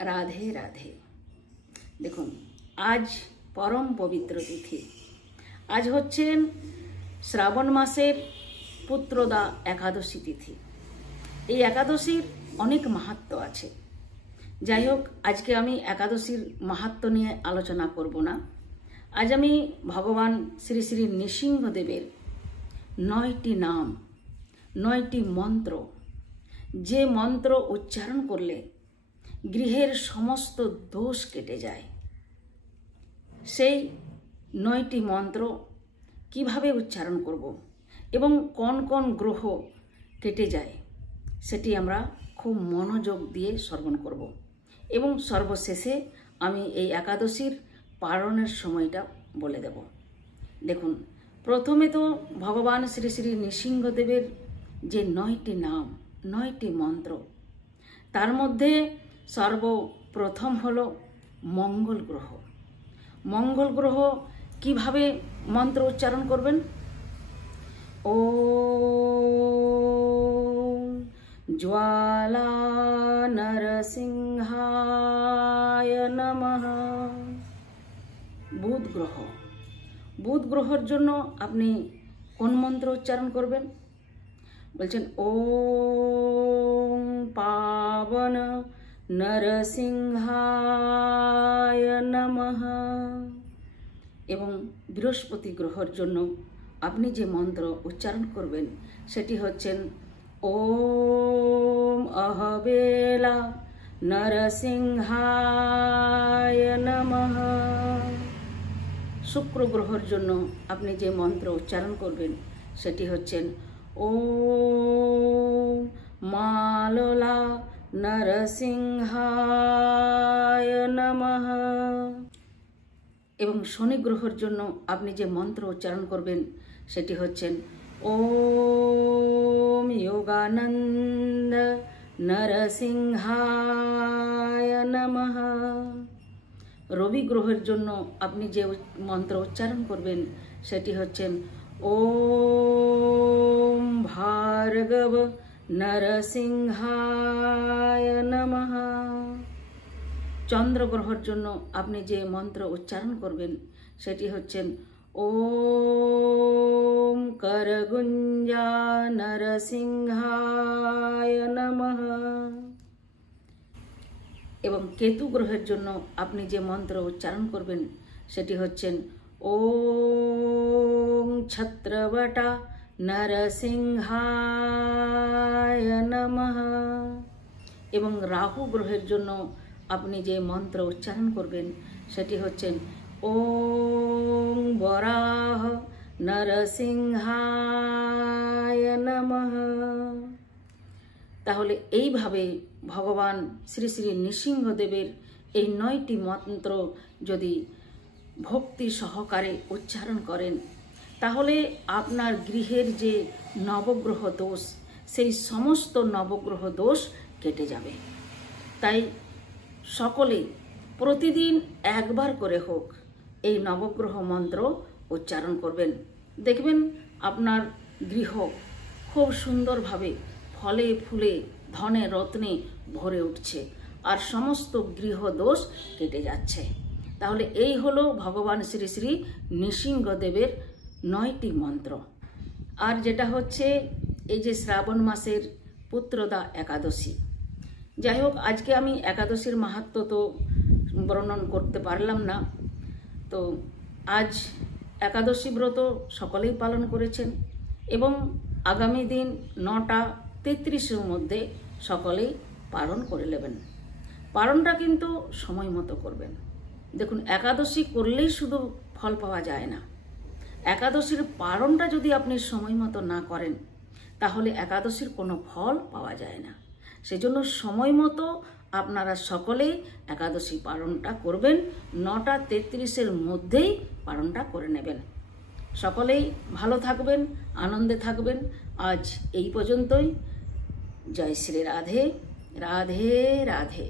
রাধে রাধে। দেখুন, আজ পরম পবিত্র তিথি। আজ হচ্ছেন শ্রাবণ মাসের পুত্রদা একাদশী তিথি। এই একাদশীর অনেক মাহাত্ম্য আছে। যাই হোক, আজকে আমি একাদশীর মাহাত্ম্য নিয়ে আলোচনা করব না। আজ আমি ভগবান শ্রী শ্রী নৃসিংহদেবের 9টি নাম, 9টি মন্ত্র, যে মন্ত্র উচ্চারণ করলে গৃহের সমস্ত দোষ কেটে যায়, সেই 9টি মন্ত্র কিভাবে উচ্চারণ করব এবং কোন কোন গ্রহ কেটে যায় সেটি আমরা খুব মনোযোগ দিয়ে শ্রবণ করব। এবং সর্বশেষে আমি এই একাদশীর পালনের সময়টা বলে দেব। দেখুন, প্রথমে তো ভগবান শ্রী শ্রী নৃসিংহদেবের যে 9টি নাম, 9টি মন্ত্র, তার মধ্যে সর্বপ্রথম হলো মঙ্গল গ্রহ। মঙ্গল গ্রহ কিভাবে মন্ত্র উচ্চারণ করবেন? ওম জ্বালা নরসিংহায় নমঃ। বুধ গ্রহ। বুধ গ্রহের জন্য আপনি কোন মন্ত্র উচ্চারণ করবেন? বলছেন ওম পাবন নরসিংহায় নমঃ। এবং বৃহস্পতি গ্রহের জন্য আপনি যে মন্ত্র উচ্চারণ করবেন সেটি হচ্ছেন ওম অহবেলা নরসিংহায় নমঃ। শুক্র গ্রহের জন্য আপনি যে মন্ত্র উচ্চারণ করবেন সেটি হচ্ছেন ওম মাললা নরসিংহায় নমঃ। এবং শনি গ্রহের জন্য আপনি যে মন্ত্র উচ্চারণ করবেন সেটি হচ্ছেন ওম যোগানন্দ নরসিংহায় নমঃ। রবি গ্রহের জন্য আপনি যে মন্ত্র উচ্চারণ করবেন সেটি হচ্ছেন ওম ভার্গব নরসিংহায় নমঃ। চন্দ্র গ্রহের জন্য আপনি যে মন্ত্র উচ্চারণ করবেন সেটি হচ্ছেন ওম করগুঞ্জা নরসিংহায় নমঃ। এবং কেতু গ্রহের জন্য আপনি যে মন্ত্র উচ্চারণ করবেন সেটি হচ্ছেন ওম ছত্রবটা নরসিংহায় নমঃ। এবং রাহু গ্রহের জন্য আপনি যে মন্ত্র উচ্চারণ করবেন সেটি হচ্ছেন ওম বরাহ নরসিংহায় নমঃ। তাহলে এইভাবে ভগবান শ্রী শ্রী নৃসিংহদেবের এই 9টি মন্ত্র যদি ভক্তি সহকারে উচ্চারণ করেন তাহলে আপনার গৃহের যে নবগ্রহ দোষ, সেই সমস্ত নবগ্রহ দোষ কেটে যাবে। তাই সকলে প্রতিদিন একবার করে হোক এই নবগ্রহ মন্ত্র উচ্চারণ করবেন। দেখবেন আপনার গৃহ খুব সুন্দরভাবে ফলে ফুলে ধনে রত্নে ভরে উঠছে আর সমস্ত গৃহ দোষ কেটে যাচ্ছে। তাহলে এই হলো ভগবান শ্রী শ্রী নৃসিংহদেবের 9টি মন্ত্র। আর যেটা হচ্ছে এই যে শ্রাবণ মাসের পুত্রদা একাদশী। যাই হোক, আজকে আমি একাদশীর মাহাত্ম্য তো বর্ণন করতে পারলাম না। তো আজ একাদশী ব্রত সকলেই পালন করেছেন এবং আগামী দিন 9:33-এর মধ্যে সকলেই পালন করে নেবেন। পালনটা কিন্তু সময় মতো করবেন। দেখুন, একাদশী করলেই শুধু ফল পাওয়া যায় না। একাদশীর পালনটা যদি আপনি সময় মতো না করেন তাহলে একাদশীর কোনো ফল পাওয়া যায় না। সেজন্য সময় মতো আপনারা সকলেই একাদশী পালনটা করবেন। 9:33-এর মধ্যেই পালনটা করে নেবেন। সকলেই ভালো থাকবেন, আনন্দে থাকবেন। আজ এই পর্যন্তই। জয় শ্রী রাধে রাধে রাধে।